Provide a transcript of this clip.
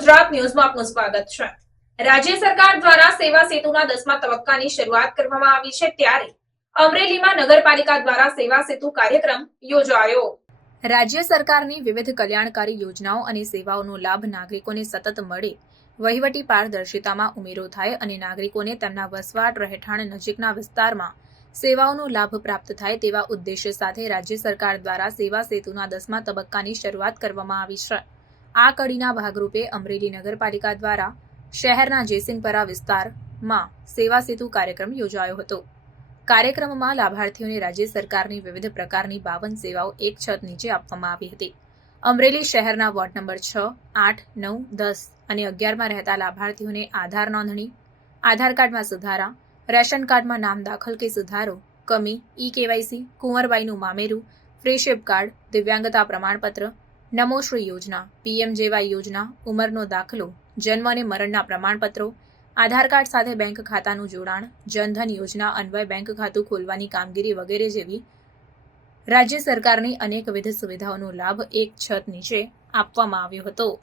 ગુજરાત ન્યૂઝમાં આપનું સ્વાગત છે। રાજ્ય સરકાર દ્વારા સેવા સેતુના 10મા તબક્કાની શરૂઆત કરવામાં આવી છે, ત્યારે અમરેલીમાં નગરપાલિકા દ્વારા સેવા સેતુ કાર્યક્રમ યોજાયો। રાજ્ય સરકારની વિવિધ કલ્યાણકારી યોજનાઓ અને સેવાઓનો લાભ નાગરિકોને સતત મળે, વહીવટી પારદર્શિતામાં ઉમેરો થાય અને નાગરિકોને તેમના વસવાટ રહેઠાણ નજીકના વિસ્તારમાં સેવાઓનો લાભ પ્રાપ્ત થાય તેવા ઉદ્દેશ્ય સાથે રાજ્ય સરકાર દ્વારા સેવા સેતુના 10મા તબક્કાની શરૂઆત કરવામાં આવી છે। આ કડીના ભાગરૂપે અમરેલી નગરપાલિકા દ્વારા શહેરના જેસિંગપરા વિસ્તારમાં સેવા સેતુ કાર્યક્રમ યોજાયો હતો। કાર્યક્રમમાં લાભાર્થીઓને રાજ્ય સરકારની વિવિધ પ્રકારની 52 સેવાઓ એક છત નીચે આપવામાં આવી હતી। અમરેલી શહેરના વોર્ડ નંબર 6, 8, 9, 10 અને 11માં રહેતા લાભાર્થીઓને આધાર નોંધણી, આધાર કાર્ડમાં સુધારા, રેશન કાર્ડમાં નામ દાખલ કે સુધારો, કમી, ઈ-કેવાયસી, કુંવરબાઈનું મામેરું, ફ્રીશીપ કાર્ડ, દિવ્યાંગતા પ્રમાણપત્ર, નમોશ્રી યોજના, પીએમજેવાય યોજના, ઉંમરનો દાખલો, જન્મ અને મરણના પ્રમાણપત્રો, આધાર કાર્ડ સાથે બેંક ખાતાનું જોડાણ, જનધન યોજના અન્વયે બેંક ખાતું ખોલવાની કામગીરી વગેરે જેવી રાજ્ય સરકારની અનેકવિધ સુવિધાઓનો લાભ એક છત નીચે આપવામાં આવ્યો હતો।